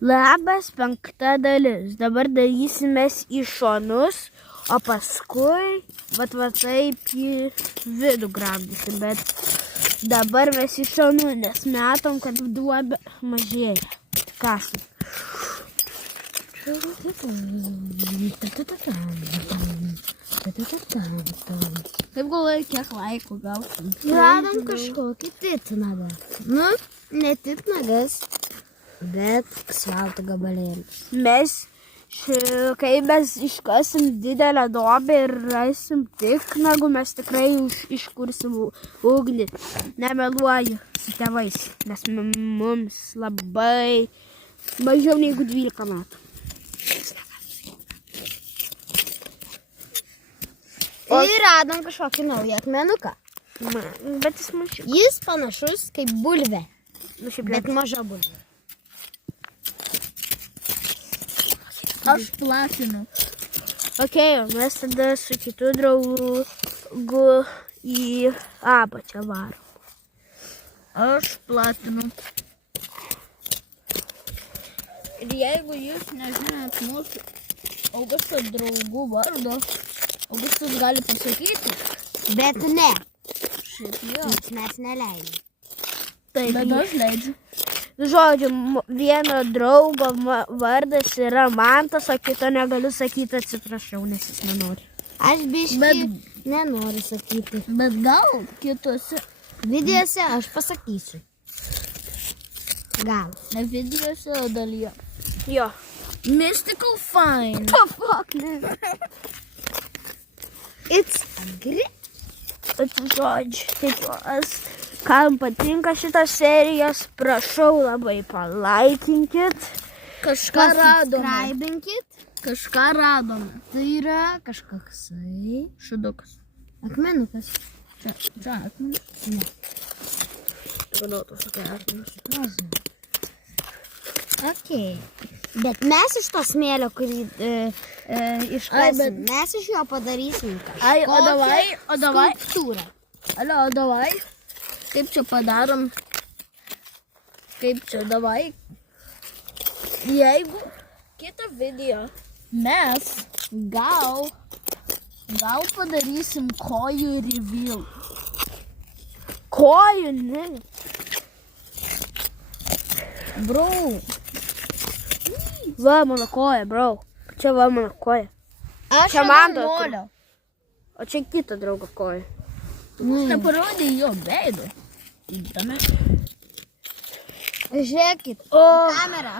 Labas, 5 dalis. Dabar darysimės į šonus, o paskui va taip į vidų gramdysim. Bet dabar mes į šonų, nes matom, kad duobė mažėja. Kasim. Kaip galvoju, kiek laiko gausim? Radom kažkokį titnagą. Nu, ne titnagas, bet asfalto gabalėlis. Kai mes iškasim didelę duobę ir rasim titnagų, mes tikrai iškursim ugnį. Nemeluoju su tėvais, nes mums labai mažiau negu 12 metų. Ir radom kažkokį naują akmenuką. Bet jis mažiau. Jis panašus kaip bulvė, bet maža bulvė. Aš platinu. Ok, mes tada su kitu draugu į apačią varom. Aš platinu. Ir jeigu jūs nežinot mūsų Augusto draugų vardo, Augustas gali pasakyti. Bet ne, Šiaip jo. nes mes neleidžiam. Taip, Bet aš leidžiu. žodžiu, vieno draugo vardas yra Mantas, o kito negaliu sakyti, atsiprašau, nes jis nenori. Aš biškį nenoriu sakyti. Bet gal kitose Videose aš pasakysiu. Gal. ne videose, o dalyje. Jo. Mystical Find. Fuck, ne. It's a grip. Žodžiu, tikiuos, kam patinka šitas serijas, prašau labai palaikinkit. Kažką radome. Subscribinkit. Kažką radome. Tai yra kažkoksai Šudukas. akmenukas. Čia akmenis. Nežinau. Ok. Bet mes iš to smėlio, kurį iškasim, mes iš jo padarysim Ai, o davai. skulptūrą. Alio, o davai. Kaip čia padarom? Kaip čia davai? Jeigu kitą video mes gal padarysim kojų reveal. Kojų, ne. Bro, Va mano koja, bro. Čia va mano koja. Aš Čia jau man molio. O čia kito draugo koja. neparodė jo veido. Įdomi. Žiūrėkit, O. kamerą.